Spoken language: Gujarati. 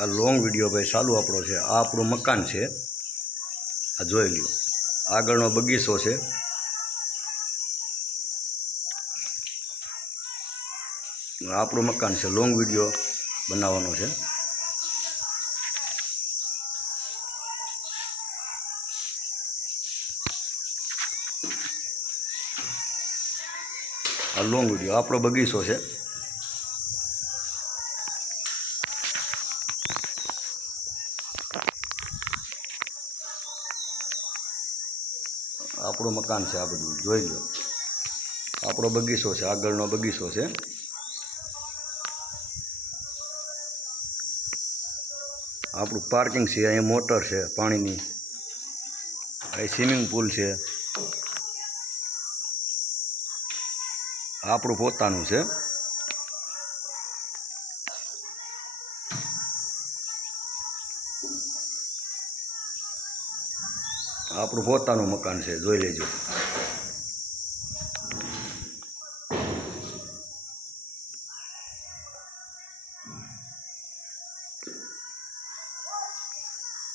આ લોંગ વિડીયો ભાઈ ચાલુ આપણો છે। આ આપણું મકાન છે, આ જોઈ લ્યો। આગળનો બગીચો છે, આપણું મકાન છે। લોંગ વિડીયો બનાવવાનો છે। આ લોંગ વિડીયો આપણો બગીચો છે। આપણું મકાન છે, આ બધું જોઈ લો। આપણો બગીચો છે, આગળનો બગીચો છે। આપણું પાર્કિંગ છે, અહીંયા મોટર છે પાણીની, અહીં સ્વિમિંગ પુલ છે, આપણું પોતાનું છે। આપણું પોતાનું મકાન છે, જોઈ લેજો।